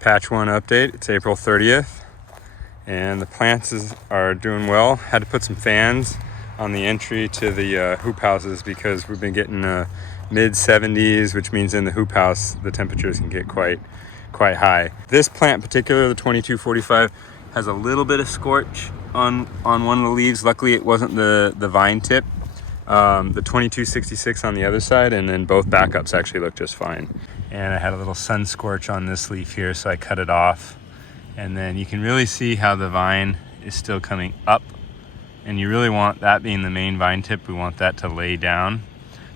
Patch 1 update. It's April 30th and the plants are doing well. Had to put some fans on the entry to the hoop houses because we've been getting mid 70s, which means in the hoop house the temperatures can get quite high. This plant in particular, the 2245, has a little bit of scorch on one of the leaves. Luckily it wasn't the vine tip. The 2266 on the other side, and then both backups actually look just fine. And I had a little sun scorch on this leaf here, so I cut it off. And then you can really see how the vine is still coming up, and you really want that being the main vine tip. We want that to lay down.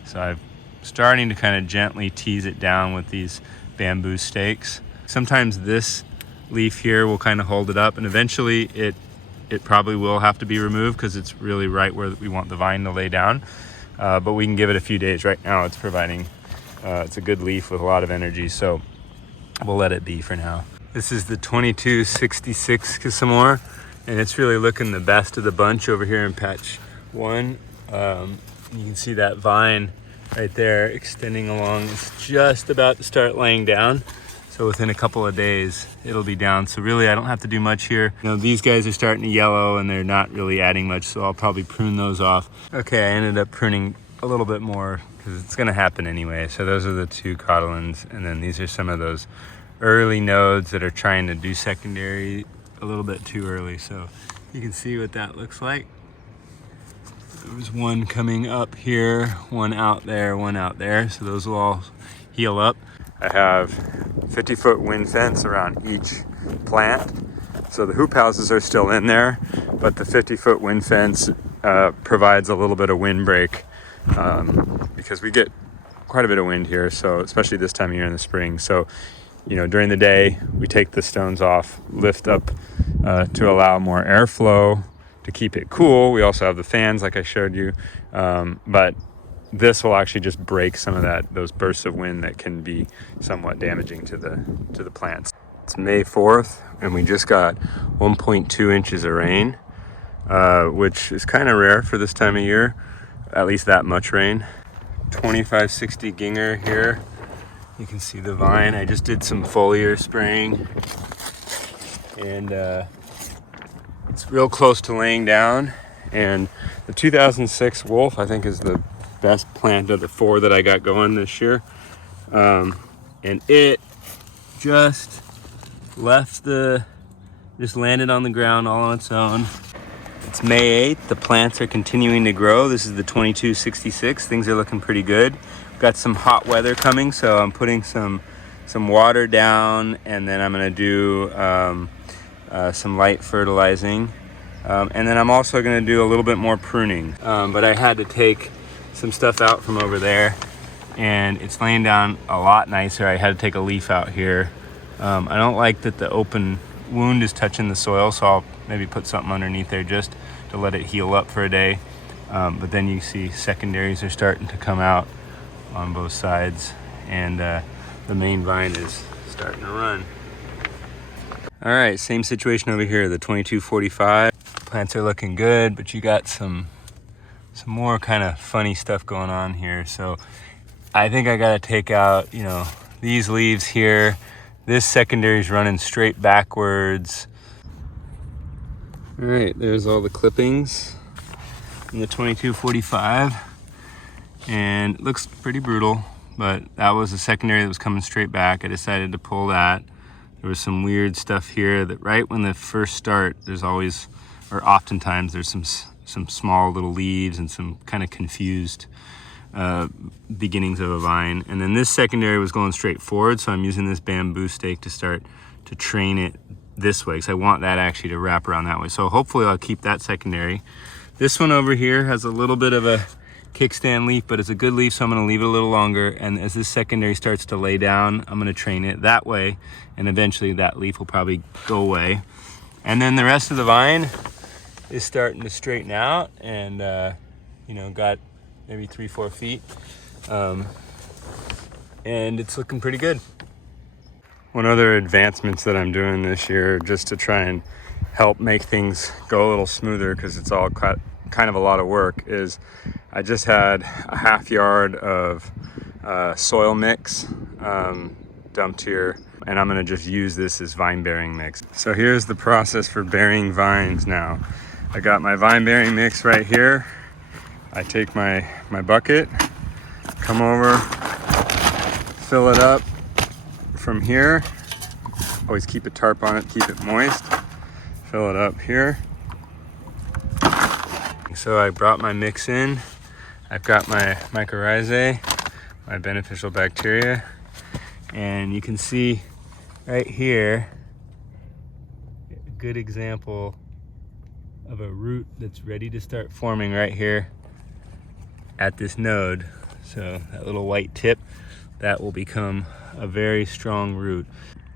So I'm starting to kind of gently tease it down with these bamboo stakes. Sometimes this leaf here will kind of hold it up, and eventually it probably will have to be removed because it's really right where we want the vine to lay down. But we can give it a few days. Right now it's providing, it's a good leaf with a lot of energy, so we'll let it be for now. This is the 2266 Kisamore, and it's really looking the best of the bunch over here in patch 1. You can see that vine right there extending along. It's just about to start laying down. So within a couple of days, it'll be down. So really, I don't have to do much here. You know, these guys are starting to yellow and they're not really adding much, so I'll probably prune those off. Okay, I ended up pruning a little bit more because it's gonna happen anyway. So those are the two cotyledons, and then these are some of those early nodes that are trying to do secondary a little bit too early. So you can see what that looks like. There was one coming up here, one out there, one out there. So those will all heal up. I have 50-foot wind fence around each plant. So the hoop houses are still in there, but the 50-foot wind fence provides a little bit of windbreak because we get quite a bit of wind here. So especially this time of year in the spring. So, you know, during the day, we take the stones off, lift up to allow more airflow to keep it cool. We also have the fans like I showed you, but this will actually just break some of those bursts of wind that can be somewhat damaging to the plants. It's May 4th, and we just got 1.2 inches of rain, which is kind of rare for this time of year, at least that much rain. 2560 Ginger here. You can see the vine. I just did some foliar spraying, and it's real close to laying down. And the 2006 Wolf, I think, is the best plant of the 4 that I got going this year. And it just landed on the ground all on its own. It's May 8th. The plants are continuing to grow. This is the 2266. Things are looking pretty good. We've got some hot weather coming, so I'm putting some water down, and then I'm gonna do some light fertilizing. And then I'm also gonna do a little bit more pruning. But I had to take some stuff out from over there, and it's laying down a lot nicer. I had to take a leaf out here. I don't like that the open wound is touching the soil, so I'll maybe put something underneath there just to let it heal up for a day. But then you see secondaries are starting to come out on both sides, and the main vine is starting to run. All right, same situation over here, the 2245. Plants are looking good, but you got some more kind of funny stuff going on here. So I think I gotta take out, you know, these leaves here. This secondary is running straight backwards. All right, there's all the clippings in the 2245, and it looks pretty brutal, but that was a secondary that was coming straight back. I decided to pull that. There was some weird stuff here that right when they first start, there's always, or oftentimes, there's some small little leaves and some kind of confused beginnings of a vine. And then this secondary was going straight forward, so I'm using this bamboo stake to start to train it this way, because I want that actually to wrap around that way. So hopefully I'll keep that secondary. This one over here has a little bit of a kickstand leaf, but it's a good leaf, so I'm gonna leave it a little longer. And as this secondary starts to lay down, I'm gonna train it that way, and eventually that leaf will probably go away. And then the rest of the vine is starting to straighten out, and you know, got maybe 3-4 feet, and it's looking pretty good. One other advancements that I'm doing this year, just to try and help make things go a little smoother, because it's all kind of a lot of work, is I just had a half yard of soil mix dumped here, and I'm gonna just use this as vine bearing mix. So here's the process for burying vines now. I got my vine bearing mix right here. I take my bucket, come over, fill it up from here. Always keep a tarp on it, keep it moist. Fill it up here. So I brought my mix in. I've got my mycorrhizae, my beneficial bacteria, and you can see right here a good example of a root that's ready to start forming right here at this node. So that little white tip, that will become a very strong root.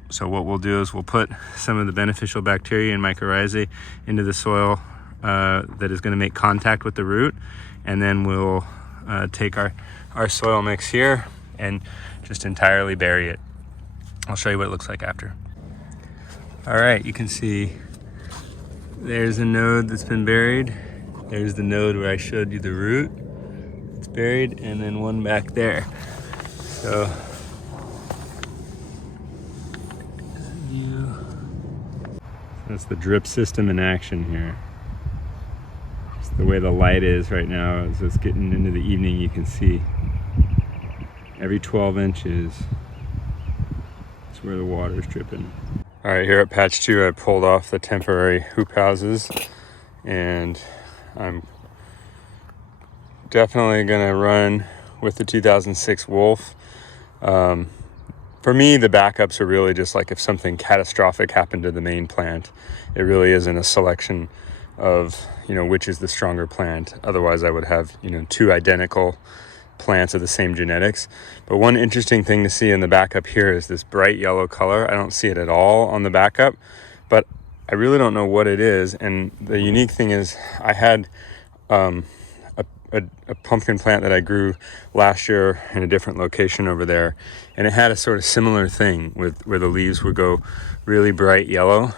So what we'll do is we'll put some of the beneficial bacteria and mycorrhizae into the soil that is going to make contact with the root, and then we'll take our soil mix here and just entirely bury it. I'll show you what it looks like after. All right, you can see there's a node that's been buried. There's the node where I showed you the root. It's buried, and then one back there. So that's the drip system in action here. Just the way the light is right now, as it's getting into the evening, you can see every 12 inches is where the water is dripping. All right, here at patch 2, I pulled off the temporary hoop houses, and I'm definitely gonna run with the 2006 Wolf. For me, the backups are really just like if something catastrophic happened to the main plant. It really isn't a selection of, which is the stronger plant. Otherwise, I would have, 2 identical plants of the same genetics. But one interesting thing to see in the backup here is this bright yellow color. I don't see it at all on the backup, but I really don't know what it is. And the unique thing is I had a pumpkin plant that I grew last year in a different location over there, and it had a sort of similar thing with where the leaves would go really bright yellow.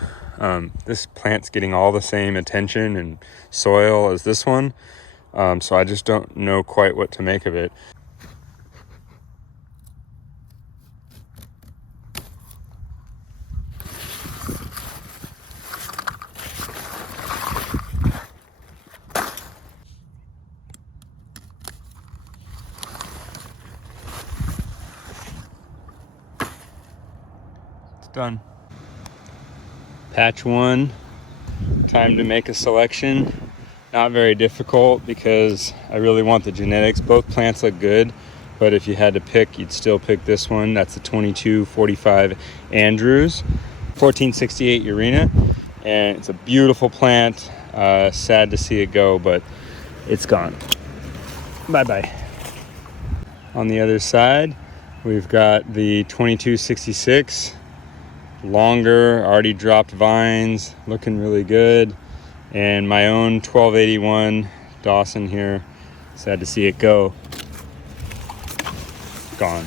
This plant's getting all the same attention and soil as this one, so I just don't know quite what to make of it. Done. Patch 1, time to make a selection. Not very difficult because I really want the genetics. Both plants look good, but if you had to pick, you'd still pick this one. That's the 2245 Andrews, 1468 Urena, and it's a beautiful plant. Sad to see it go, but it's gone. Bye-bye. On the other side, we've got the 2266. Longer, already dropped vines, looking really good. And my own 1281 Dawson here. Sad to see it go. Gone.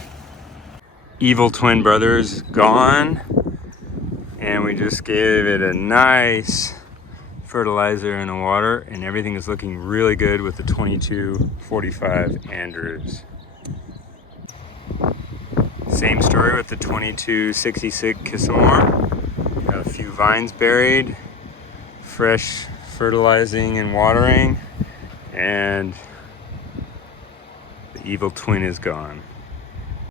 Evil twin brothers gone. And we just gave it a nice fertilizer and a water, and everything is looking really good with the 2245 Andrews. Same story with the 2266 Kissamore. Got a few vines buried, fresh fertilizing and watering, and the evil twin is gone.